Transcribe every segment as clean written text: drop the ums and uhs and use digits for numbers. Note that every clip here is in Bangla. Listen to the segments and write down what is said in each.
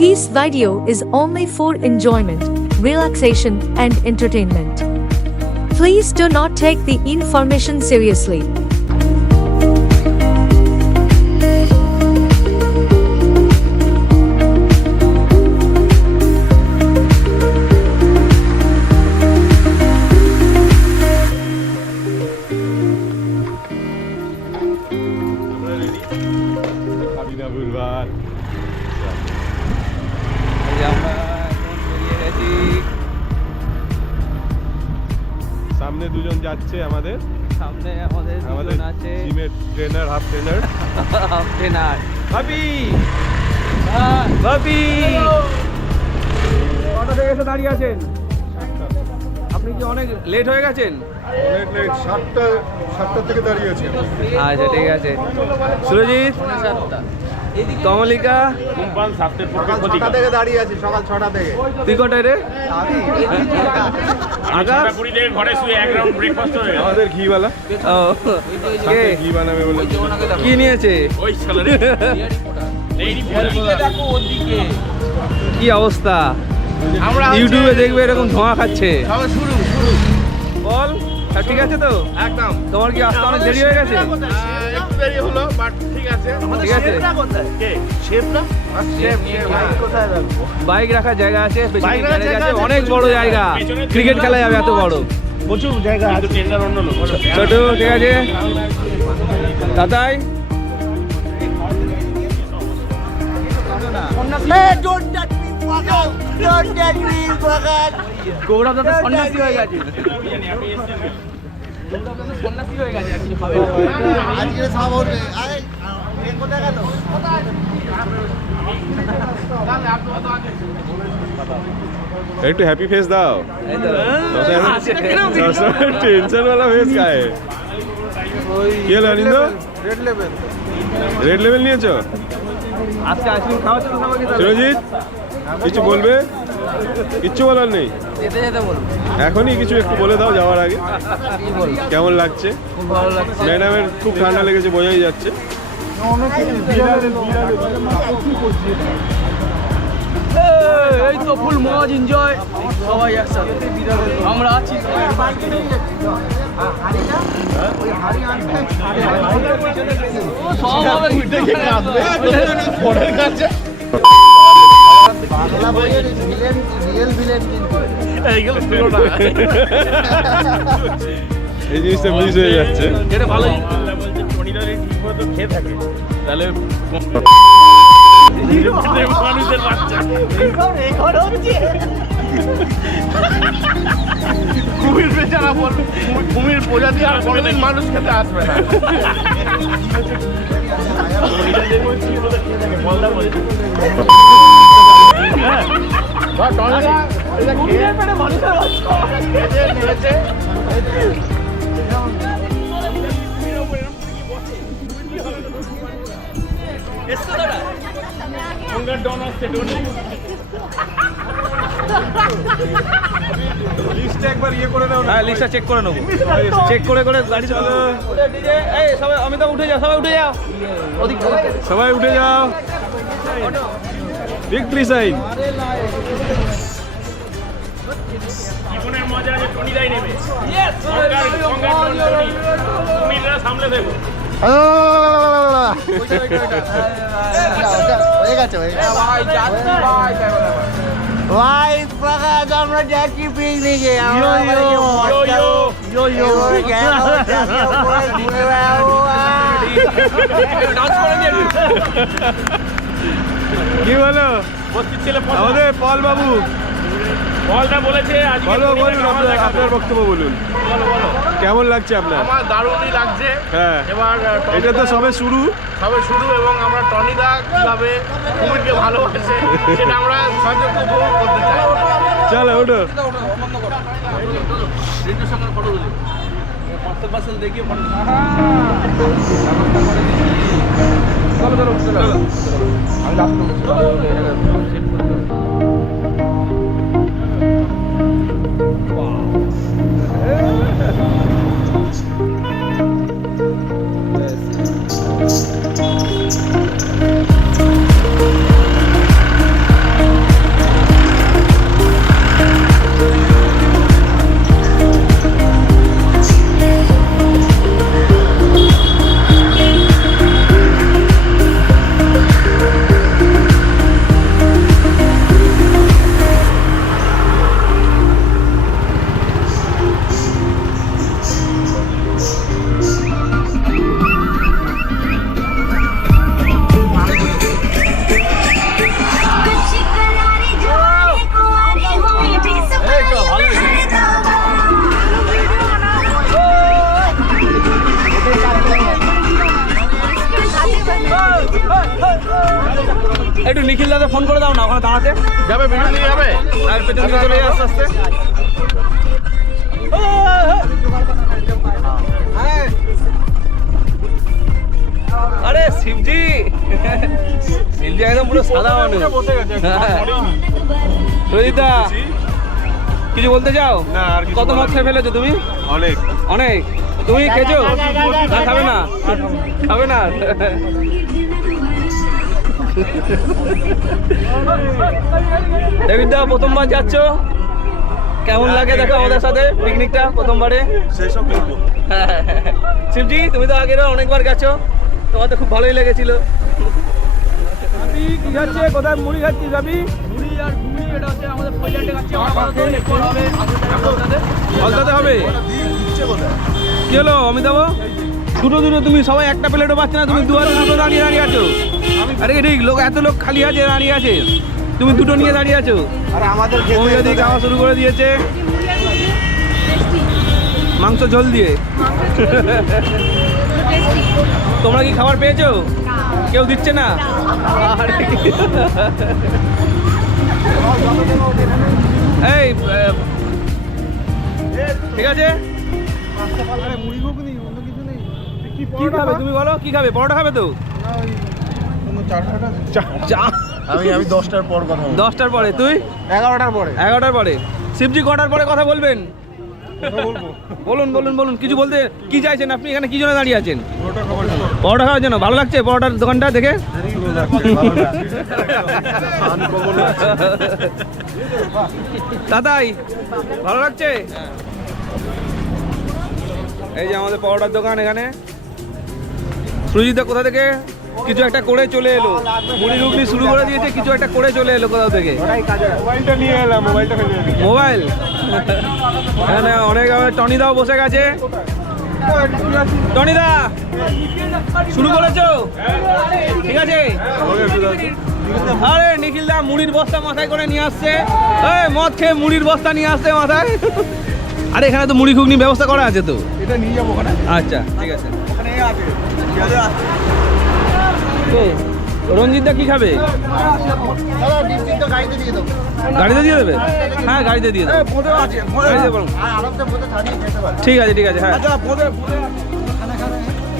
This video is only for enjoyment, relaxation, and entertainment. Please do not take the information seriously. সামনে দুজন যাচ্ছে আমাদের দুজন আছে জিমের ট্রেনার হাফ ট্রেনার ভাবি কটা থেকে এসে দাঁড়িয়ে আছেন? আপনি কি অনেক লেট হয়ে গেছেন? অনেক লেট, 7টা থেকে দাঁড়িয়ে আছে। আচ্ছা ঠিক আছে। সুরজিৎ, কমলিকা, ছটা থেকে দাঁড়িয়ে আছি, সকাল 6টা থেকে। তুই কটায় রে? আকাশ ঘরে শুয়ে এক রাউন্ড ব্রেকফাস্ট হয়ে গেল। আমাদের ঘিওয়ালা ও কে ঘি বানাবে বলে কি নিয়েছে? ওই ছেলে দেখো ওদিকে কি অবস্থা? আমরা ইউটিউবে দেখবে এরকম ধোঁয়া খাচ্ছে। শুরু বল, সব ঠিক আছে তো? একদম। তোমার কি আসতে অনেক দেরি হয়ে গেছে? একটু দেরি হলো বাট ঠিক আছে। ঠিক আছে। কে শেফরা? শেফ কোথায় রাখবো? বাইক রাখার জায়গা আছে, বাইক রাখার জায়গা আছে, অনেক বড় জায়গা, ক্রিকেট খেলা যাবে এত বড়। প্রচুর জায়গা আছে, টেন্ডার অন্য লোক। ছোট ঠিক আছে। দাদাই গৌরব দাদা সন্ন্যাসী হয়ে গেছে। সন্ন্যাসী হয়ে গেছে আর কিছু খাবে না। আজকে সব ওঠে আরে কোথায় গেল একটু হ্যাপি ফেস দাও। টেনশন वाला ফেস का है? কি হলো অনিন্দ? রেড লেভেল নিয়েছো? আজকে আইসক্রিম খাওয়াচ্ছ তো সবাইকে? সুরজিৎ কিছু বলবে? কিচ্ছু বলার নেই, যেতে যেতে বলবো। এখনই কিছু একটু বলে দাও যাওয়ার আগে। কি বল? কেমন লাগছে? খুব ভালো লাগছে। ম্যাডামের খুব ঠান্ডা লেগেছে, বোঝাই যাচ্ছে। এই তো ফুল মজ এনজয় সবাই একসাথে আমরা আছি। সব হবে বাংলা বইয়ের ভিলেন রিয়েল ভিলেন কিন্তু এইগুলো ছিল না। এই জিনিসটা মিস হয়ে যাচ্ছে। যেটা ভালো বলছে টনিটা ঠিক মতো খেয়ে থাকে তাহলে মানুষের বাচ্চা কুমির বেচারা বল, কুমির প্রজাতি আর কোনোদিন মানুষ খেতে আসবে না। লিস্টটা একবার ইয়ে করে দাও না। হ্যাঁ লিস্টটা চেক করে নেবো। চেক করে করে গাড়ি চালানো। এই সবাই অমিতাভ উঠে যাও, সবাই উঠে যাও। ওদিক সবাই উঠে যাও। Victory sign. জীবনের মজা যে টনিদাই নেবে। কুমিররা সামলে দেবো। হয়ে গেছে ভাই প্রকাশ আমরা যাচ্ছি পিকনিকে। কি বলো বস্তির ছেলে আমাদের পল বাবু? বলটা বলেছে আজকে বলুন আপনার বক্তব্য বলুন। কেমন লাগছে আপনার? আমার দারুণই লাগছে। হ্যাঁ, এবার এটা তো সবে শুরু। এবং আমরা টনিদা কিভাবে কুমিরকে ভালোবাসে সেটা আমরা সচেতন উপভোগ করতে চাই। চলো ওঠো। একটু নিখিল দাদা ফোন করে দাও না ওখানে দাঁড়াতে। যাবে ভিডিও নিয়ে যাবে। আর পেছন দিকে চলে যায় আস্তে আস্তে। আরে শিবজি, শিবজি একদম পুরো সাদা মানুষ। রোজিতা কিছু বলতে চাও? না, আর কিছু কত মদ খেয়ে ফেলেছো তুমি? অনেক। অনেক। তুমি খেয়েছো? না খাবে না, খাবে না। দেবিদা প্রথমবার যাচ্ছ, কেমন লাগে দেখো আমাদের সাথে পিকনিকটা প্রথমবারে? সেই সব দেখবো। শিবজি তুমি তো আগেরও অনেকবার গেছো, তোমার তো খুব ভালোই লেগেছিল। কি খাচ্ছে? কোথায় মুড়ি খাচ্ছি যাবি? মুড়ি আর ঘুগনি, এটা হচ্ছে আমাদের পয়লাটে খাচ্ছি। বলতে হবে কি হলো অমিতাভ? দুটো দুটো তুমি সবাই একটা প্লেটও পাচ্ছ না, তুমি দুটো দাঁড়িয়ে দাঁড়িয়ে আছো। আরে ঠিক লোক, এত লোক খালি আছে দাঁড়িয়ে আছে, তুমি দুটো নিয়ে দাঁড়িয়ে আছো। আর আমাদের অমিতা দিয়ে খাওয়া শুরু করে দিয়েছে মাংস ঝোল দিয়ে। তোমরা কি খাবার পেয়েছো? কেউ দিচ্ছে না? এই ঠিক আছে, কি খাবে তুমি বলো? কি খাবে? পরোটা খাবে তো? আমি 10টার পর কথা বলবো। 10টার পরে। তুই? 11টার পরে। 11টার পরে। শিবজি কটার পরে কথা বলবেন? বলুন বলুন বলুন, কিছু বলতে কি চাইছেন আপনি? এখানে কি জন্য দাঁড়িয়ে আছেন? পরোটা খাওয়ার জন্য। ভালো লাগছে পরোটার দোকানটা দেখে? দাদাই ভালো লাগছে? এই যে আমাদের পরোটার দোকান এখানে। সুজিতা কোথা থেকে কিছু একটা করে চলে এলো, মুড়ি রুগনি শুরু করে দিয়েছে, কিছু একটা করে চলে এলো কোথাও থেকে। মোবাইলটা নিয়ে এলাম, মোবাইলটা ফেলে দিই। মোবাইল এখানে অনেক। টনিদাও বসে গেছে। টনিদা শুরু করেছো? ঠিক আছে। আরে নিখিল দা মুড়ির বস্তা মাথায় করে নিয়ে আসছে। এই মদ খেয়ে মুড়ির বস্তা নিয়ে আসছে মাথায়। আরে এখানে তো মুড়ি ঘুগনি ব্যবস্থা করা আছে তো। এটা নিয়ে যাবো ওখানে। আচ্ছা ঠিক আছে। ওখানে আছে। রঞ্জিত দা কি খাবে? দাদা ডিস্ট্রিক্ট তো গাড়িতে দিয়ে দাও। গাড়িতে দিয়ে দেবে? হ্যাঁ গাড়িতে দিয়ে দেবে। পদে আছে। গাড়িতে বলুন। আর আরামসে পদে ছাড়িয়ে যেতে পারে। ঠিক আছে ঠিক আছে। হ্যাঁ আচ্ছা পদে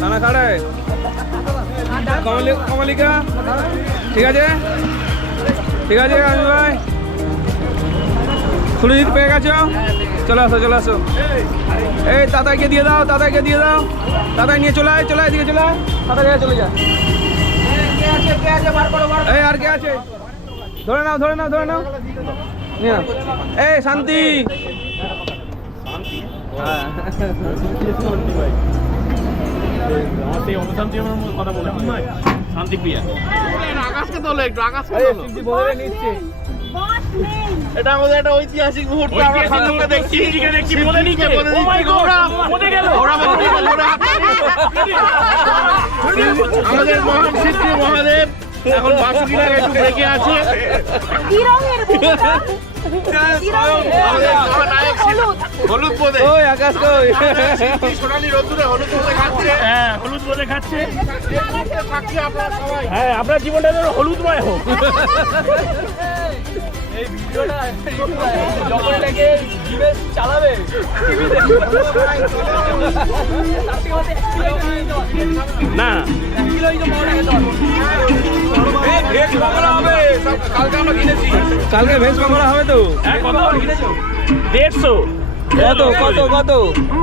খানা খাড়ায় কমলিকা। ঠিক আছে ঠিক আছে। আমি ভাই সুরজিৎ পেয়ে গেছো? চলে আসো চলে আসো। এই দাদাকে দিয়ে দাও, দাদাকে দিয়ে দাও। দাদাই নিয়ে চলে আয়, চলে আয়, দিকে চলে আয়। দাদা চলে যা। এই আর কে আছে? ধরে নাও ধরে নাও ধরে নাও। নিয়ে নাও। এই শান্তি। আকাশকে তোলো একটু, আকাশকে তোলো। নিচ্ছে। এটা আমাদের একটা ঐতিহাসিক মুহূর্ত। আমরা সামনে দেখছি বলে নিচ্ছে। ও মাই গড, কোথায় গেল? আমাদের মহান শিল্পী মহাদেব এখন বাসুকিরা একটু রেখে আছে। কি রঙের বোতলটা? কি রঙের? হলুদ পদে ওই আকাশ কই? সোনালি রোদ্দুরে হলুদ পদে খাচ্ছে। হ্যাঁ হলুদ বলে খাচ্ছে। সাক্ষী আপনারা সবাই। হ্যাঁ আপনার জীবনটা যেন হলুদময় হোক। এই ভিডিওটা যখন এটাকে জিভে চালাবে না ভেজ পকোড়া হবে। কালকে আমরা কিনেছি, কালকে ভেজ পকোড়া হবে তো। কত 150? কত কত কত?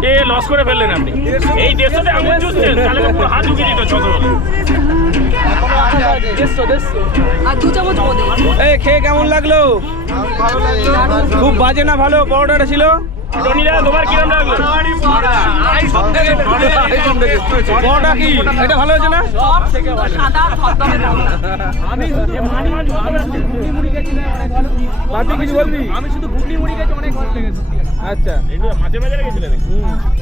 এ লস করে ফেললেন আপনি। এই 150তে আঙুল চুষছেন, তাহলে তো পুরো হাত ঢুকিয়ে দিত ছোট। এই খেয়ে কেমন লাগলো? খুব বাজে না ভালো পরোটাটা ছিল? টনিদা তোমার কিরম লাগলো? পরোটা কি এটা ভালো হয়েছে না? কিছু বলবি? আমি শুধু ঘুগনি মুড়ি খেয়েছি, অনেক ভালো লেগেছে। আচ্ছা এগুলো মাঝে মাঝে রেখেছিলেন?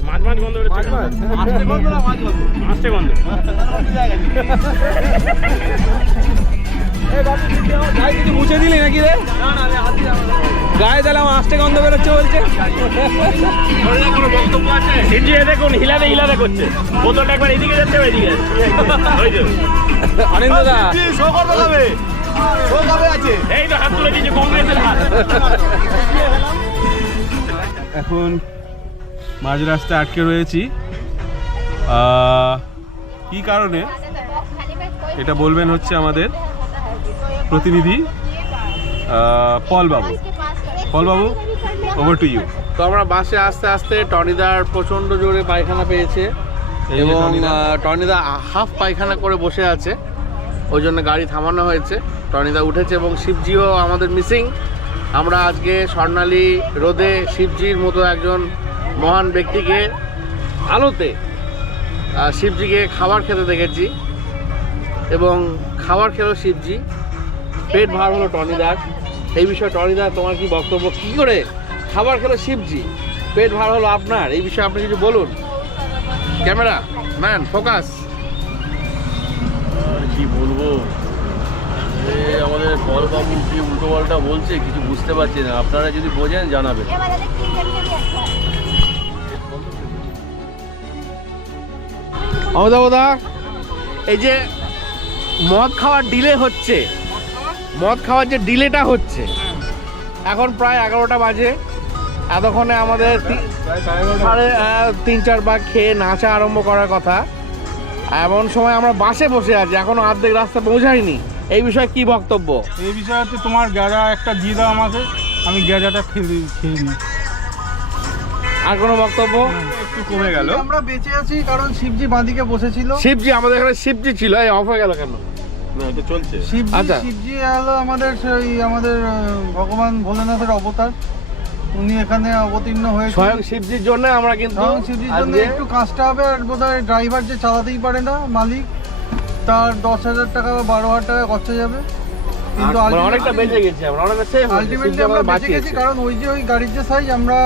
মাছ মাছ গন্ধ বেরোচ্ছে। মাছটা গন্ধ। গায়ে কিছু মুছে দিলি নাকি রে? গায়ে তাহলে আমার আস্তে গন্ধ বেরোচ্ছে বলছে। কোনো বক্তব্য আছে? সিনজি দেখুন হিলাতে হিলাতে করছে। বোতলটা একবার এদিকে যাচ্ছে, এদিকে যাচ্ছে। ওই যে অনিন্দ দা ও কবে আছে? এই তো হাত তুলে দিয়েছে কংগ্রেসের হাত। এখন মাঝ রাস্তায় আটকে রয়েছি। কি কারণে এটা বলবেন হচ্ছে আমাদের প্রতিনিধি পল বাবু। পল বাবু, ওভার টু ইউ। তো আমরা বাসে আস্তে আস্তে টনিদার প্রচণ্ড জোরে পায়খানা পেয়েছে এই যে এবং টনিদা। টনিদা হাফ পায়খানা করে বসে আছে, ওই জন্য গাড়ি থামানো হয়েছে। টনিদা উঠেছে এবং শিবজিও আমাদের মিসিং। আমরা আজকে স্বর্ণালী রোদে শিবজির মতো একজন মহান ব্যক্তিকে আলোতে শিবজিকে খাবার খেতে দেখেছি এবং খাবার খেলো শিবজি, পেট ভার হলো টনিদার। এই বিষয়ে টনিদা তোমার কি বক্তব্য? কী করে খাবার খেলো শিবজি, পেট ভার হলো আপনার, এই বিষয়ে আপনি কিছু বলুন। Camera man focus. কি বলবো, আমাদের বলবাবু কি উল্টো পাল্টা বলছে কিছু বুঝতে পারছি না। আপনারা যদি বোঝেন জানাবেন। অমিতাভদা, এই যে মদ খাওয়ার ডিলে হচ্ছে, মদ খাওয়ার যে ডিলেটা হচ্ছে, এখন প্রায় 11টা বাজে। এতক্ষণে আমাদের 3-4 বার খেয়ে নাচা আরম্ভ করার কথা। এমন সময় আমরা বাসে বসে আছি, এখনো অর্ধেক রাস্তা পৌঁছায়নি। এই বিষয়ে কি বক্তব্য? এই বিষয়ে হচ্ছে তোমার গ্যাজা একটা দিয়ে দাও আমাকে, আমি গ্যাজাটা খেয়ে নিই। আর কোনো বক্তব্য? একটু কমে গেল। আমরা বেঁচে আছি কারণ শিবজি বাঁদিকে বসেছিল। শিবজি, আমাদের এখানে শিবজি ছিল, এই অফ হয়ে গেল কেন? না, এটা চলছে। আচ্ছা। শিবজি হলো আমাদের ভগবান ভোলেনাথের অবতার। উনি এখানে অবতীর্ণ হয়েছে স্বয়ং শিবজির জন্য আমরা কিন্তু শিবজির জন্য আজকে একটু কাজটা হবে। আর বোধহয় ড্রাইভার যে চালাতেই পারে না, মালিক, তার 10,000 টাকা বা 12,000 টাকা খরচা যাবে। কিন্তু মানে অনেকটা বেঁচে গেছি আমরা, অনেকটা সেফ আলটিমেটলি আমরা বেঁচে গেছি কারণ ওই গাড়ির যে সাইজ, আমরা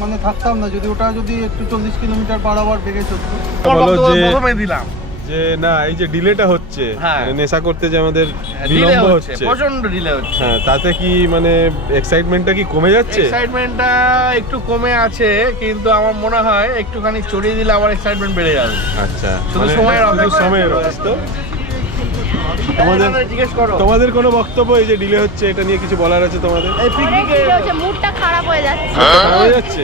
মানে থাকতাম না যদি ওটা একটু 40 কিলোমিটার পার আওয়ার বেগে চলতো। বলো যে প্রথমে দিলাম যে না, এই যে ডিলেটা হচ্ছে, হ্যাঁ। মানে নেশা করতে যে আমাদের ডিলে বিলম্ব হচ্ছে, হচ্ছে, প্রচন্ড ডিলে হচ্ছে। হ্যাঁ, তাতে কি মানে এক্সাইটমেন্টটা কি কমে যাচ্ছে? এক্সাইটমেন্টটা একটু কমে আছে, কিন্তু আমার মনে হয় একটুখানি চড়িয়ে দিলে আবার এক্সাইটমেন্ট বেড়ে যাবে। আচ্ছা, শুধু মানে সময়ের অপেক্ষা। সময়ের অবস্থা। জিজ্ঞেস করো। তোমাদের কোনো বক্তব্য এই যে ডিলে হচ্ছে এটা নিয়ে কিছু বলার আছে তোমাদের? এই পিকনিকে মুডটা খারাপ হয়ে যাচ্ছে। খারাপ হয়ে যাচ্ছে?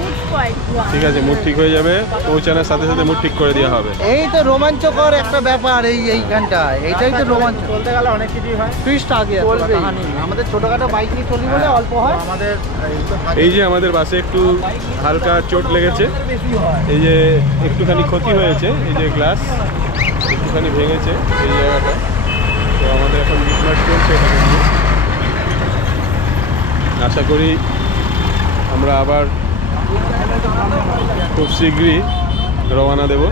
Mood spoil. ঠিক আছে, মুড ঠিক হয়ে যাবে, পৌঁছানোর সাথে সাথে মুড ঠিক করে দেওয়া হবে। এই তো রোমাঞ্চকর একটা ব্যাপার এইখানটা, এইটাই তো রোমাঞ্চ। চলতে গেলে অনেক কিছুই হয়। টুইস্ট আগে কাহিনী। আমাদের ছোটখাটো বাইক নিয়ে চলি বলে অল্প হয়। আমাদের এই যে আমাদের বাসে একটু হালকা চোট লেগেছে, এই যে একটুখানি ক্ষতি হয়েছে, এই যে গ্লাস একটুখানি ভেঙেছে এই জায়গাটা। তো আমাদের এখন ট্রিটমেন্ট চলছে এটাকে নিয়ে। আশা করি আমরা আবার খুব শীঘ্রই রওনা দেব।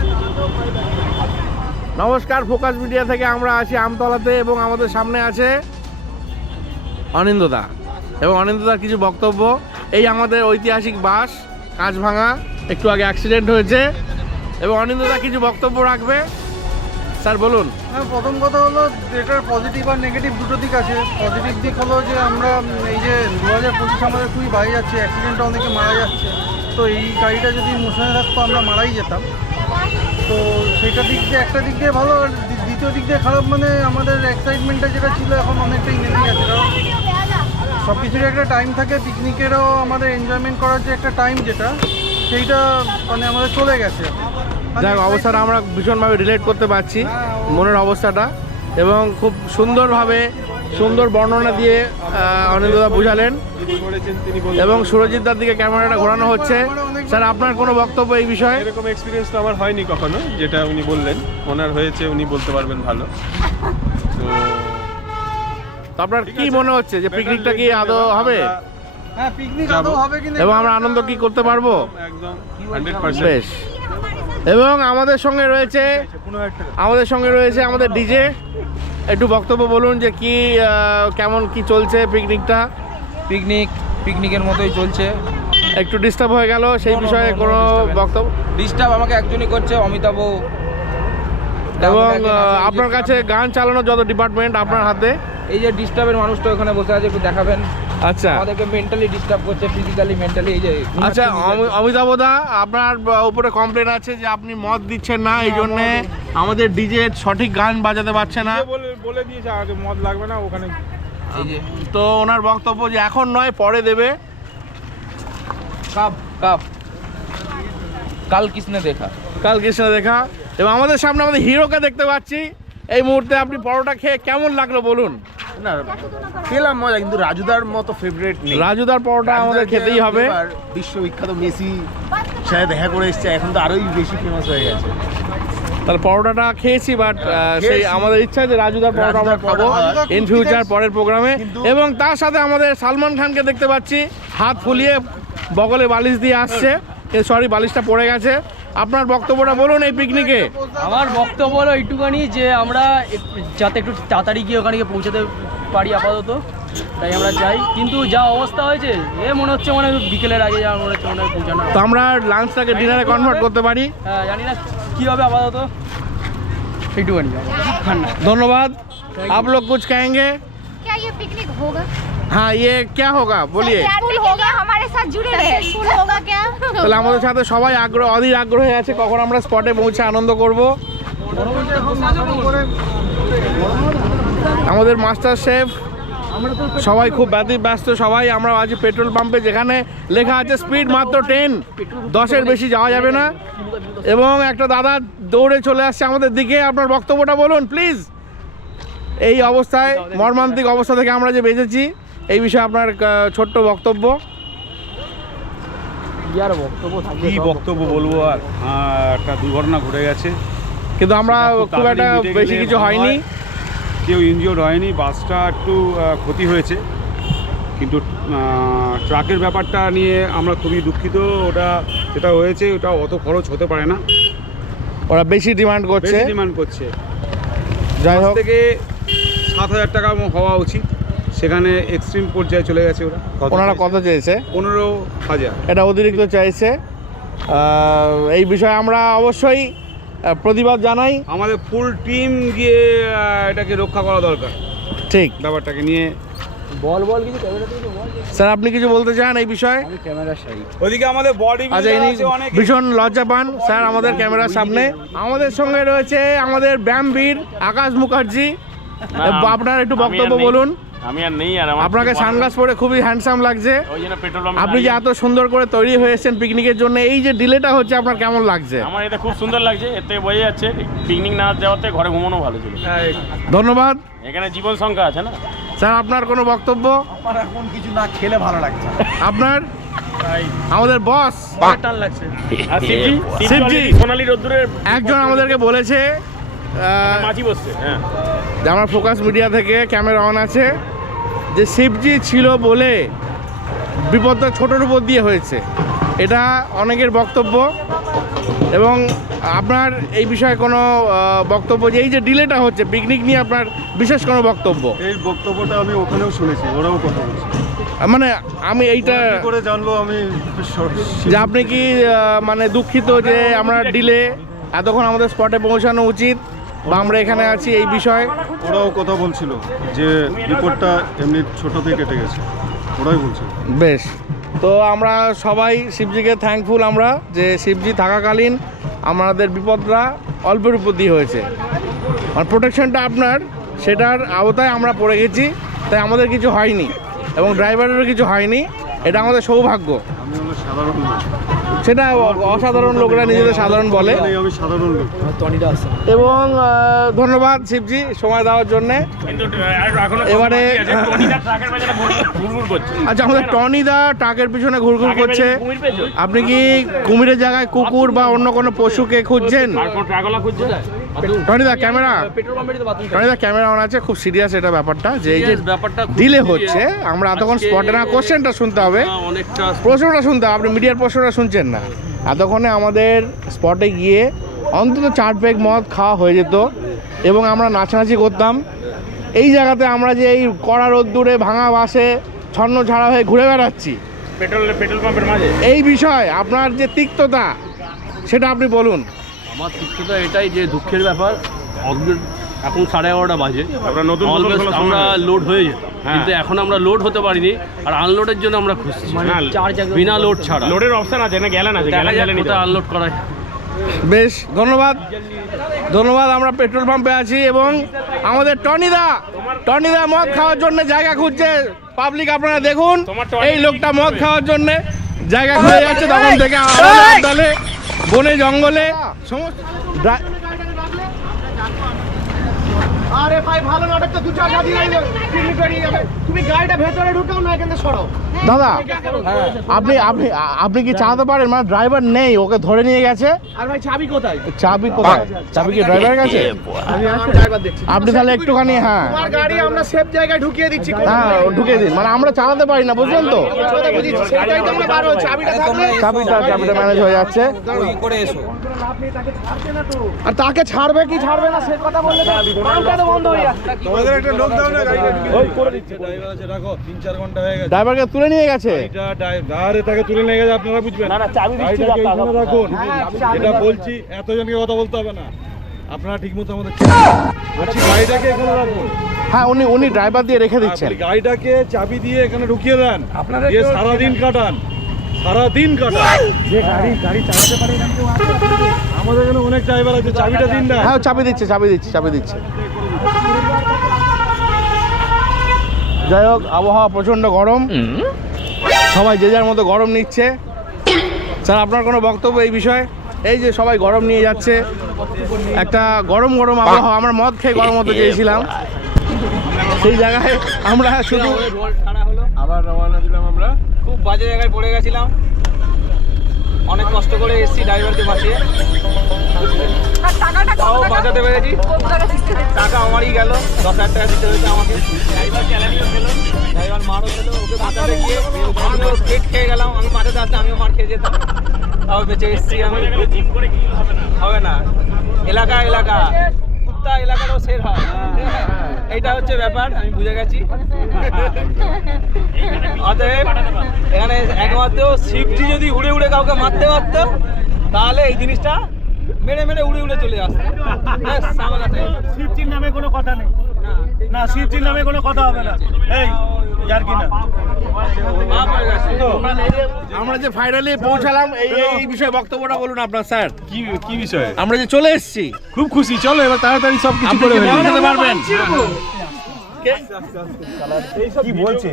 নমস্কার, ফোকাস মিডিয়া থেকে আমরা আছি আমতলাতে এবং আমাদের সামনে আছে অনিন্দদা এবং অনিন্দদার কিছু বক্তব্য। এই আমাদের ঐতিহাসিক বাস কাঁচ ভাঙা, একটু আগে অ্যাক্সিডেন্ট হয়েছে এবং অনিন্দদা কিছু বক্তব্য রাখবে। স্যার বলুন। প্রথম কথা হলো এটার পজিটিভ আর নেগেটিভ দুটো দিক আছে। পজিটিভ দিক হলো যে আমরা এই যে 2025 আমাদের খুবই বাইরে যাচ্ছে, অ্যাক্সিডেন্টে অনেকে মারা যাচ্ছে। তো এই গাড়িটা যদি মোশনে থাকতো আমরা মারাই যেতাম। তো সেটা দিক দিয়ে একটা দিক দিয়ে ভালো, আর দ্বিতীয় দিক দিয়ে খারাপ মানে আমাদের এক্সাইটমেন্টটা যেটা ছিল এখন অনেকটাই নেমে গেছে। কারণ সব কিছুর একটা টাইম থাকে, পিকনিকেরও আমাদের এনজয়মেন্ট করার যে একটা টাইম যেটা, সেইটা মানে আমাদের চলে গেছে। যাক, অবস্থাটা আমরা ভীষণভাবে রিলেট করতে পারছি, মনের অবস্থাটা, এবং খুব সুন্দরভাবে সুন্দর বর্ণনা দিয়ে অনিন্দদা বুঝালেন এবং সুরজিৎদার দিকে ক্যামেরাটা ঘোরানো হচ্ছে। স্যার, আপনার কোনো বক্তব্য এই বিষয়ে? এরকম এক্সপিরিয়েন্স তো আমার হয়নি কখনো, যেটা উনি বললেন। ওনার হয়েছে, উনি বলতে পারবেন ভালো। তো আপনার কি মনে হচ্ছে যে পিকনিকটা কি আদৌ হবে হ্যাঁ, পিকনিক আদৌ হবে কিনা এবং আমরা আনন্দ কি করতে পারবো? একদম 100%। বেশ। এবং আমাদের সঙ্গে রয়েছে আমাদের ডিজে। একটু বক্তব্য বলুন যে কি কেমন কি চলছে পিকনিকটা? পিকনিকের মতোই চলছে। একটু ডিস্টার্ব হয়ে গেল, সেই বিষয়ে কোনো বক্তব্য? ডিস্টার্ব আমাকে একজনই করছে, অমিতাভ। এবং আপনার কাছে গান চালানোর যত ডিপার্টমেন্ট আপনার হাতে, এই যে ডিস্টার্বের মানুষটা ওখানে বসে আছে, একটু দেখাবেন। আচ্ছা আমাদেরকে মেন্টালি ডিস্টার্ব করছে, ফিজিক্যালি মেন্টালি। এই যে আচ্ছা অমিতাভ দা, আপনার উপরে কমপ্লেন আছে যে আপনি মদ দিচ্ছেন না, এই জন্য আমাদের ডিজে সঠিক গান বাজাতে পারছে না। বলে দিয়েছে আগে মদ লাগবে না ওখানে। এই যে তো ওনার বক্তব্য যে এখন নয় পরে দেবে। কাপ কাপ কাল কিসনে দেখা। কাল কৃষ্ণ দেখা। এবং আমাদের সামনে আমাদের হিরোকে দেখতে পাচ্ছি এই মুহূর্তে। আপনি পরোটা খেয়ে কেমন লাগলো বলুন? না খেলাম মজা, কিন্তু রাজুদার মতো ফেভারিট নেই। রাজুদার পরোটা আমাদের খেতেই হবে। বিশ্ববিখ্যাত মেসি সাথে দেখা করে এসছে, এখন তো আরোই বেশি ফেমাস হয়ে গেছে। তাহলে পরোটাটা খেয়েছি, বাট সেই আমাদের ইচ্ছা যে রাজুদার পরোটা আমরা খাবো ইন ফিউচার পরের প্রোগ্রামে। এবং তার সাথে আমাদের সালমান খানকে দেখতে পাচ্ছি হাত ফুলিয়ে বগলে বালিশ দিয়ে আসছে। সরি, বালিশটা পড়ে গেছে। আপনার বক্তব্যটা বলুন এই পিকনিকে। আমার বক্তব্য হলো এইটুখানি যে আমরা যাতে একটু তাড়াতাড়ি গিয়ে ওখানে গিয়ে পৌঁছাতে পারি আপাতত, তাই আমরা চাই। কিন্তু যা অবস্থা হয়েছে মনে হচ্ছে মানে বিকেলের আগে যা মনে হচ্ছে মনে পৌঁছানো। তো আমরা লাঞ্চটাকে ডিনারে কনভার্ট করতে পারি। হ্যাঁ, জানি না কী হবে আপাতত, এইটুখানি। ধন্যবাদ। आप लोग कुछ कहेंगे? क्या ये पिकनिक होगा? हाँ, ये क्या होगा बोलिए। सक्सेसफुल होगा, हमारे साथ जुड़े रहे। सक्सेसफुल होगा क्या? তাহলে আমাদের সাথে সবাই অধীর আগ্রহে আছে কখন আমরা স্পটে পৌঁছে আনন্দ করব। আমাদের মাস্টার শেফ সবাই খুব ব্যস্ত সবাই। আমরা আজ পেট্রোল পাম্পে, যেখানে লেখা আছে স্পিড মাত্র 10, 10-এর বেশি যাওয়া যাবে না। এবং একটা দাদা দৌড়ে চলে আসছে আমাদের দিকে। আপনার বক্তব্যটা বলুন প্লিজ। এই অবস্থায়, মর্মান্তিক অবস্থা থেকে আমরা যে বেঁচেছি, এই বিষয়ে আপনার ছোট্ট বক্তব্য। কি বক্তব্য বলবো আর, একটা দুর্ঘটনা ঘটে গেছে, কিন্তু আমরা খুব একটা বেশি কিছু হয়নি, কেউ ইনজিওর্ড হয়নি। বাসটা একটু ক্ষতি হয়েছে, কিন্তু ট্রাকের ব্যাপারটা নিয়ে আমরা খুবই দুঃখিত। ওটা যেটা হয়েছে ওটা অত খরচ হতে পারে না, ওরা বেশি ডিমান্ড করছে। যাই হোক, থেকে 7,000 টাকা হওয়া উচিত, সেখানে এক্সট্রিম পর্যায়ে চলে গেছে। ওনারা কত চেয়েছে? 15,000। এটা অতিরিক্ত চাইছে। এই বিষয়ে আমরা অবশ্যই প্রতিবাদ জানাই। আমাদের ফুল টিম গিয়ে এটাকে রক্ষা করা দরকার, ঠিক ব্যাপারটাকে নিয়ে। স্যার, আপনি কিছু বলতে চান এই বিষয়ে? ওদিকে আমাদের বডি আচ্ছা, ইনি ভীষণ লজ্জা পান স্যার আমাদের ক্যামেরার সামনে। আমাদের সঙ্গে রয়েছে আমাদের ব্যায়ামবীর আকাশ মুখার্জি। আপনার একটু বক্তব্য বলুন। আমি আর নেই, আর আপনাকে সানগ্লাস পরে খুবই হ্যান্ডসাম লাগছে। ওই জন্য পেট্রোল আপনি যে এত সুন্দর করে তৈরি হয়েছেন পিকনিকের জন্য, এই যে ডিলেটা হচ্ছে আপনার কেমন লাগছে? আমার এটা খুব সুন্দর লাগছে, এতে বোঝা যাচ্ছে পিকনিক না যাওয়াতে ঘরে ঘুমানো ভালো ছিল। ধন্যবাদ। এখানে জীবন সংখ্যা আছে না। স্যার, আপনার কোনো বক্তব্য? আমার এখন কিছু না খেলে ভালো লাগছে। আপনার? আমাদের বস টান লাগছে। আর শিবজি শিবজি সোনালী রোদ্দুরের একজন আমাদেরকে বলেছে, মাঝি বসছে। হ্যাঁ, যে আমার ফোকাস মিডিয়া থেকে ক্যামেরা অন আছে, যে শিবজি ছিল বলে বিপদটা ছোটোর উপর দিয়ে হয়েছে। এটা অনেকের বক্তব্য। এবং আপনার এই বিষয়ে কোনো বক্তব্য, যে এই যে ডিলেটা হচ্ছে পিকনিক নিয়ে আপনার বিশেষ কোনো বক্তব্য? এই বক্তব্যটা আমি ওখানেও শুনেছি, ওরাও কথা বলছে। মানে আমি এইটা করে জানবো আমি, যে আপনি কি মানে দুঃখিত যে আমরা ডিলে, এতক্ষণ আমাদের স্পটে পৌঁছানো উচিত, বা আমরা এখানে আছি এই বিষয়ে? ওরাও কথা বলছিল যে রিপোর্টটা এমনি ছোটোতে কেটে গেছে, ওরাই বলছিল। বেশ, তো আমরা সবাই শিবজিকে থ্যাঙ্কফুল আমরা, যে শিবজি থাকাকালীন আমাদের বিপদটা অল্পের উপর দিয়ে হয়েছে। আর প্রোটেকশনটা আপনার, সেটার আওতায় আমরা পড়ে গেছি, তাই আমাদের কিছু হয়নি এবং ড্রাইভারেরও কিছু হয়নি। এটা আমাদের সৌভাগ্য। আমি হলো সাধারণ লোক, সেটা অসাধারণ লোকরা নিজেদের সাধারণ বলে। আমি সাধারণ লোক। এবং ধন্যবাদ শিবজি সময় দেওয়ার জন্যে। এবারে আচ্ছা, আমাদের টনিদা ট্রাকের পিছনে ঘুরঘুর করছে। আপনি কি কুমিরের জায়গায় কুকুর বা অন্য কোনো পশুকে খুঁজছেন? টনিদা ক্যামেরা, টনিদা ক্যামেরা অন আছে। খুব সিরিয়াস এটা ব্যাপারটা, যে এই যে ডিলে হচ্ছে, আমরা এতক্ষণ স্পটে না, কোশ্চেনটা শুনতে হবে, প্রশ্নটা শুনতে হবে। আপনি মিডিয়ার প্রশ্নটা শুনছেন না। এতক্ষণে আমাদের স্পটে গিয়ে অন্তত 4 পেগ মদ খাওয়া হয়ে যেত এবং আমরা নাচানাচি করতাম। এই জায়গাতে আমরা যে এই কড়া রোদ্দুরে ভাঙা বাসে ছন্ন ছাড়া হয়ে ঘুরে বেড়াচ্ছি, পেট্রোল পাম্পের মাঝে, এই বিষয় আপনার যে তিক্ততা, সেটা আপনি বলুন। আমার তিক্ততা এটাই যে দুঃখের ব্যাপার, এখন 11:30 বাজে, আমরা নতুন আমরা লোড হয়ে যেতাম, কিন্তু এখন আমরা লোড হতে পারিনি, আর আনলোডের জন্য আমরা খুঁজছি বিনা লোড ছাড়া। লোডের অপশন আছে না? গেলেন আছে, দেখা যাক কোথায় আনলোড করায়। বেশ, ধন্যবাদ ধন্যবাদ। আমরা পেট্রোল পাম্পে আছি এবং আমাদের টনিদা মদ খাওয়ার জন্য জায়গা খুঁজছে। পাবলিক আপনারা দেখুন, এই লোকটা মদ খাওয়ার জন্য জায়গা খুঁজে যাচ্ছে তখন থেকে দলে বনে জঙ্গলে সমস্ত আরে ভাই ভালো নাটক তো 2-4 না দিলেই পিকনিক বেরিয়ে যাবে। তুমি গাড়িটা ভেতরে ঢুকাও না, এখানে সরাও। দাদা আপনি কি চালাতে পারেন? মানে ড্রাইভার নেই, ওকে ধরে নিয়ে গেছে। আর ভাই চাবি কোথায়? চাবি কি ড্রাইভারের কাছে? ড্রাইভার দেখছি। আপনি তাহলে একটুখানি তোমার গাড়ি আমরা সেফ জায়গায় ঢুকিয়ে দিচ্ছি। ঢুকিয়ে দিন, মানে আমরা চালাতে পারি না, বুঝলেন তো? কথা বুঝিছি, সেটাই তো আমরা বার হচ্ছে। চাবিটা ম্যানেজ হয়ে যাচ্ছে। আর তাকে ছাড়বে কি ছাড়বে না সে কথা বললে পাম্পটা তো বন্ধ হয়ে যাচ্ছে। তোমাদের একটা লোক দাও না, গাড়িটা করে দিচ্ছে। ড্রাইভার আছে, রাখো, 3-4 ঘন্টা হয়ে গেছে। ড্রাইভারকে তুলে নিয়ে গেছে। ড্রাইভারে তাকে তুলে নিয়ে গেছে, আপনারা বুঝবেন। গাড়িটাকে এখানে রাখুন। এটা বলছি, এতজনকে কথা বলতে হবে না। আপনারা ঠিকমতো আমাদের বলছি, গাড়িটাকে এখানে রাখুন। হ্যাঁ, উনি ড্রাইভার দিয়ে রেখে দিচ্ছেন। গাড়িটাকে চাবি দিয়ে এখানে ঢুকিয়ে দেন, দিয়ে সারাদিন কাটান। যে গাড়ি চালাতে পারে না, আমাদের এখানে অনেক ড্রাইভার আছে, চাবিটা দিন না। হ্যাঁ, চাবি দিচ্ছে। যাই হোক, আবহাওয়া প্রচণ্ড গরম, সবাই যে যার মতো গরম নিচ্ছে। স্যার, আপনার কোনো বক্তব্য এই বিষয়ে? এই যে সবাই গরম নিয়ে যাচ্ছে, একটা গরম আবহাওয়া। আমরা মদ খেয়ে গরম হতে চেয়েছিলাম, সেই জায়গায় আমরা শুধু আবার রওনা দিলাম আমরা। খুব বাজে জায়গায় পড়ে গেছিলাম, অনেক কষ্ট করে এসেছি ড্রাইভারকে বাঁচিয়ে, তাও বাঁচাতে পেরেছি। টাকা আমারই গেল, 10,000 টাকা দিতে হয়েছে আমাকে। ড্রাইভার মারও ছিল, ওকে বাঁচাতে গিয়ে আমিও কেক খেয়ে গেলাম। আমি বাঁচাতে আসতে আমিও মার খেয়ে যেতাম, তাও বেঁচে এসেছি আমি। হবে না, এলাকা কুত্তা এলাকারও শের হয়, এইটা হচ্ছে ব্যাপার। আমি বুঝে গেছি। অতএব এখানে একমাত্র শিবজি যদি উড়ে কাউকে মারতে পারতো, তাহলে এই জিনিসটা মেরে উড়ে চলে আসতো। শিবজির নামে কোনো কথা নেই না, শিবজির নামে কোনো কথা হবে না। এই যার কি না, আমরা যে ফাইনালি পৌঁছালাম, এই বিষয়ে বক্তব্যটা বলুন আপনার স্যার। কি বিষয়? আমরা যে চলে এসেছি, খুব খুশি। চলো এবার তাড়াতাড়ি সবকিছু করে ফেলি। পৌঁছাতে পারবেন? কি বলছে?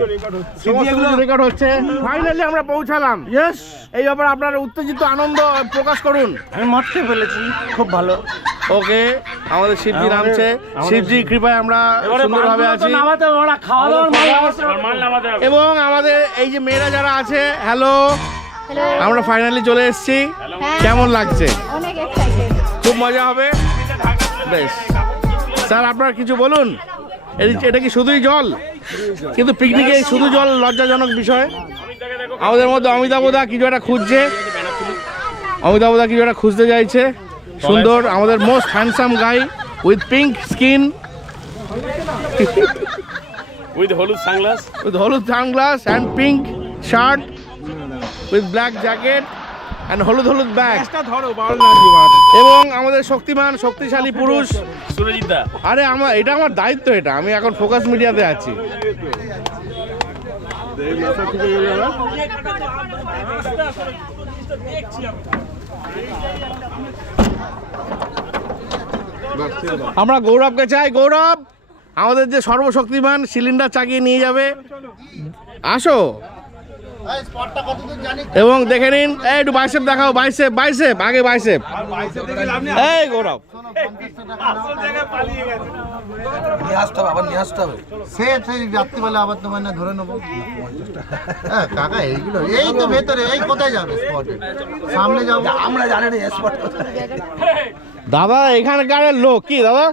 রেকর্ড হচ্ছে। ফাইনালি আমরা পৌঁছালাম। ইয়েস, এই ব্যাপারে আপনার উত্তেজিত আনন্দ প্রকাশ করুন। আমি মদ খেয়ে ফেলেছি, খুব ভালো। ওকে, আমাদের শিবজি নামছে। শিবজি কৃপায় আমরা সুন্দরভাবে আছি। এবং আমাদের এই যে মেয়েরা যারা আছে, হ্যালো, আমরা ফাইনালি চলে এসেছি। কেমন লাগছে? অনেক এক্সাইটেড। খুব মজা হবে। বেশ, স্যার আপনার কিছু বলুন। এটা কি শুধুই জল? কিন্তু পিকনিকে শুধু জল লজ্জাজনক বিষয়। আমাদের মধ্যে অমিতাভদা কিছু একটা খুঁজতে চাইছে। সুন্দর, আমাদের most handsome guy with pink skin, with হলুদ sunglass and pink shirt with black jacket and হলুদ ব্যাগ। এবং আমাদের শক্তিশালী পুরুষ সুরজিৎ দা। আরে এটা আমার দায়িত্ব, এটা আমি এখন ফোকাস মিডিয়াতে আছি। আমরা গৌরবকে চাই। গৌরব আমাদের যে সর্বশক্তিমান, সিলিন্ডার চাগিয়ে নিয়ে যাবে। আসো এবং দেখে নিন। একটু বাইসেপ দেখাও, বাইসেপ আগে বাইসেপ। এই গৌরব, সেই রাত্রিবেলা আবার তোমার না ধরে নেবো। হ্যাঁ কাকা, এইগুলো এই তো ভেতরে, এই কোথায় যাবে স্পটে? সামনে যাবো আমরা, জানি না স্পট কোথায়। দাদা এখানকার লোক কি দাদা?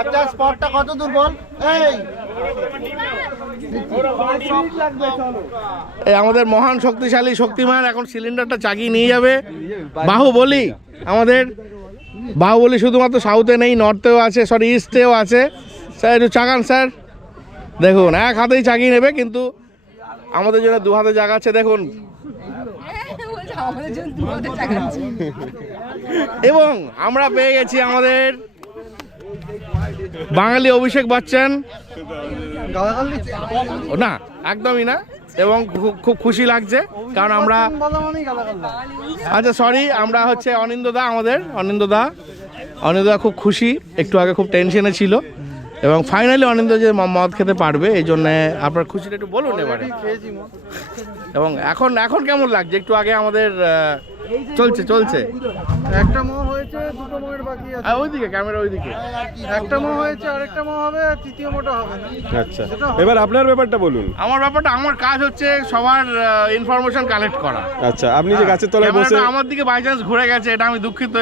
আচ্ছা, স্পটটা কত দূর বল? এই আমাদের মহান শক্তিমান এখন সিলিন্ডারটা চাগিয়ে নিয়ে যাবে। বাহুবলী শুধুমাত্র সাউথে নেই, নর্থেও আছে, সরি ইস্টেও আছে। স্যার একটু চাগান স্যার। দেখুন, এক হাতেই চাগিয়ে নেবে, কিন্তু আমাদের জন্য 2 হাতে জায়গা আছে। দেখুন, এবং আমরা পেয়ে গেছি আমাদের বাঙালি অভিষেক বচ্চন। গালাগাল দিচ্ছে ও না, একদমই না, এবং খুব খুশি লাগছে কারণ আমরা বলা মানেই গালাগাল না। আচ্ছা সরি, আমরা হচ্ছে অনিন্দদা, আমাদের অনিন্দদা খুব খুশি, একটু আগে খুব টেনশনে ছিল এবং ফাইনালি অনিন্দ যে মদ খেতে পারবে এই জন্য আপনার খুশিটা একটু বলুন এবারে। খেয়েছি মদ। এবং এখন কেমন লাগছে? একটু আগে আমাদের চলছে একটা মো হয়েছে, দুটো মোয়ের বাকি আছে। ওইদিকে ক্যামেরা, ওইদিকে একটা মো হয়েছে, আরেকটা মো হবে, আর তৃতীয় মোটা হবে না। আচ্ছা, এবার আপনার ব্যাপারটা বলুন। আমার কাজ হচ্ছে সবার ইনফরমেশন কালেক্ট করা। আচ্ছা, আপনি যে গাছের তলায় বসে, ক্যামেরাটা আমার দিকে বাই চান্স ঘুরে গেছে, এটা আমি দুঃখিত।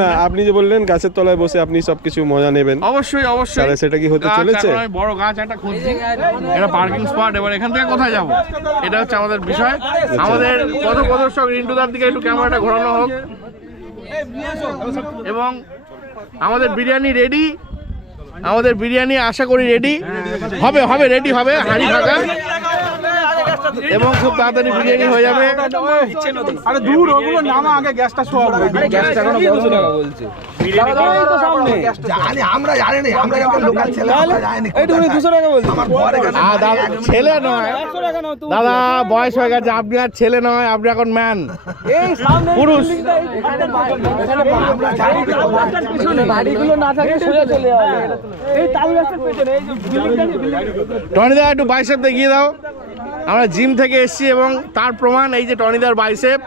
না আপনি যে বললেন গাছের তলায় বসে আপনি সবকিছু মজা নেবেন, অবশ্যই তাহলে সেটা কি হতে চলেছে? এখন আমি বড় গাছ একটা খুঁজছি, এটা পার্কিং স্পট। এবার এখান থেকে কোথায় যাব, এটা হচ্ছে আমাদের বিষয়। আমাদের পথপ্রদর্শক রিন্টুদার দিকে একটু ক্যামেরাটা ঘোরানো হোক। এবং আমাদের বিরিয়ানি রেডি, আমাদের বিরিয়ানি আশা করি রেডি হবে, রেডি হবে, হাঁড়ি ফাঁকা, এবং খুব তাড়াতাড়ি বিরিয়ানি হয়ে যাবে। আরে দূর, ওগুলো নামা, আগে গ্যাসটা শোয়া গ্যাসটা এখনো বন্ধ রাখা বলছে। ছেলে নয় দাদা, বয়স হয়ে গেছে, আপনি আর ছেলে নয়, আপনি এখন ম্যান, পুরুষ। টনিদা একটু বাইসেপ দেখিয়ে দাও। আমরা জিম থেকে এসেছি এবং তার প্রমাণ এই যে টনিদার বাইসেপ,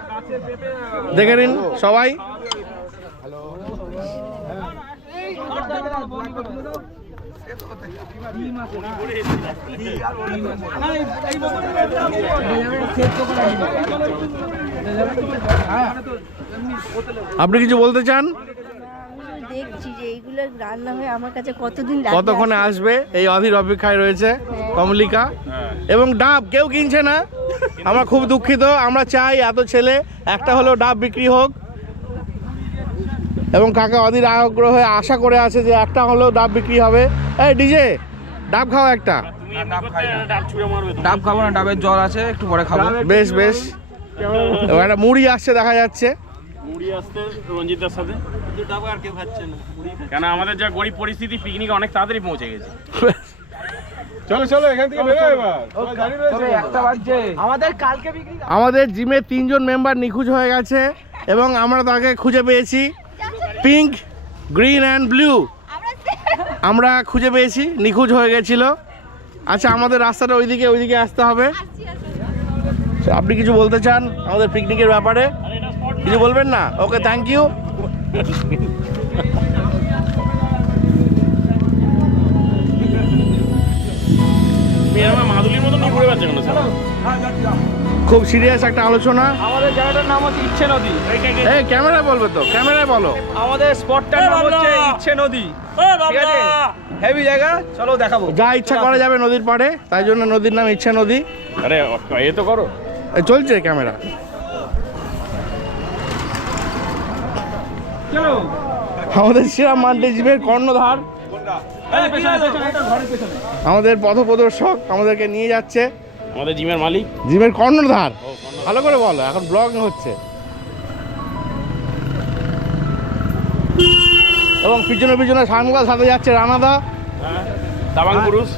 দেখে নিন সবাই। আপনি কিছু বলতে চান? দেখছি যে এইগুলো রান্না হয়ে আমার কাছে কতদিন কতক্ষণে আসবে এই অধীর অপেক্ষায় রয়েছে কমলিকা এবং ডাব কেউ কিনছে না। আমরা খুব দুঃখিত, আমরা চাই এত ছেলে একটা হলেও ডাব বিক্রি হোক এবং কাকা অধীর আগ্রহে আশা করে আছে যে একটা হলেও ডাব বিক্রি হবে। এই ডিজে, ডাব খাও একটা। ডাব খাবো না, ডাবের জল আছে, একটু পরে খাবো। বেশ এবার একটা মুড়ি আসছে দেখা যাচ্ছে। মুড়ি আসতে রঞ্জিতার সাথে, ডাব আর কেউ খাচ্ছে না, কেন আমাদের যা গরিব পরিস্থিতি, পিকনিক অনেক তাড়াতাড়ি পৌঁছে গেছে। চলো এখান থেকে বেরো এবার, সবাই দাঁড়িয়ে রয়েছে। একটা বাজছে আমাদের জিমে 3 জন মেম্বার নিখোঁজ হয়ে গেছে এবং আমরা তাকে খুঁজে পেয়েছি। পিঙ্ক, গ্রিন অ্যান্ড ব্লু আমরা খুঁজে পেয়েছি, নিখোঁজ হয়ে গেছিল। আচ্ছা, আমাদের রাস্তাটা ওইদিকে আসতে হবে। আপনি কিছু বলতে চান আমাদের পিকনিকের ব্যাপারে? কিছু বলবেন না? ওকে, থ্যাংক ইউ। মাদুলির মতো ঘুরে বেড়াচ্ছে কেন? খুব সিরিয়াস একটা আলোচনা। আমাদের জায়গাটার নাম হচ্ছে ইচ্ছে নদী। এই ক্যামেরায় বলবে তো, ক্যামেরায় বলো। আমাদের স্পটটার নাম হচ্ছে ইচ্ছে নদী, ঠিক আছে? হেভি জায়গা, চলো দেখাবো। যা ইচ্ছা করা যাবে নদীর পাড়ে, তাই জন্য নদীর নাম ইচ্ছা নদী। আরে এ তো করো, চলছে ক্যামেরা। আমাদের শ্রীরাম মান্ডি জিমের কর্ণধার, আমাদের পথপ্রদর্শক আমাদেরকে নিয়ে যাচ্ছে, আমাদের জিমের মালিক, জিমের কর্ণধার। ভালো করে বলো, এখন ব্লগ হচ্ছে। এবং পিছনে সানগ্লাস সাথে যাচ্ছে রানাদা, দাবাং পুরুষ।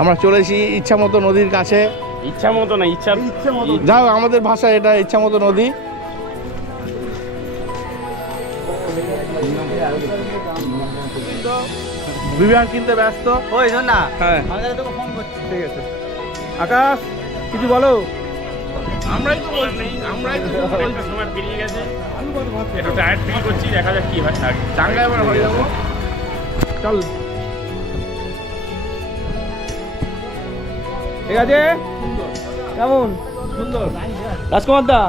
আমরা চলেছি ইচ্ছা মতো নদীর কাছে। ইচ্ছা মতো না, যাও, আমাদের ভাষায় এটা ইচ্ছা মতো নদী। বিমান কিনতে ব্যস্ত। ওই শোন না, হ্যাঁ ফোন করছি, ঠিক আছে? আকাশ, কিছু বলো। আমরাই তো বলছি, সময় পেরিয়ে গেছে, একটু টায়ার্ড ফিল করছি, দেখা যাক কি হয়। টাঙ্গা এবার হয়ে যাবো, চল। ঠিক আছে, কেমন সুন্দর রাজকুমার দা,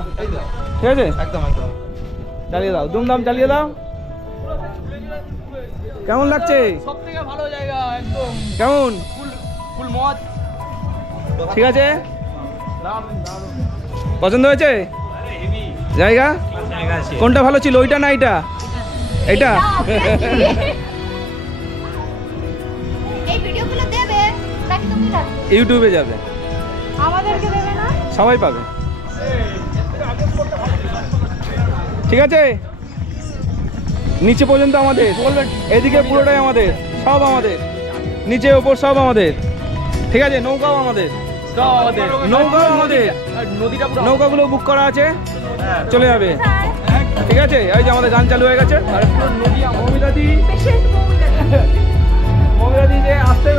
ঠিক আছে? একদম চালিয়ে দাও, দুমদাম চালিয়ে দাও। কেমন লাগছে? সবথেকে ভালো জায়গা, একদম কেমন? ফুল মজ, ঠিক আছে? পছন্দ হয়েছে জায়গা? কোনটা ভালো ছিল, ওইটা না এইটা? এইটা এই ভিডিওগুলো দেবে নাকি তুমি রাখবে? ইউটিউবে যাবে, আমাদেরকে দেবে না? সবাই পাবে, ঠিক আছে? নিচে পর্যন্ত আমাদের, এদিকে পুরোটাই আমাদের, সব আমাদের, নিচে ওপর সব আমাদের, ঠিক আছে? নৌকাও আমাদের, নৌকাও আমাদের, নৌকাগুলো বুক করা আছে, চলে যাবে, ঠিক আছে? এই যে আমাদের গান চালু হয়ে গেছে, আর পুরো নদী মমিতাদি যে আসতে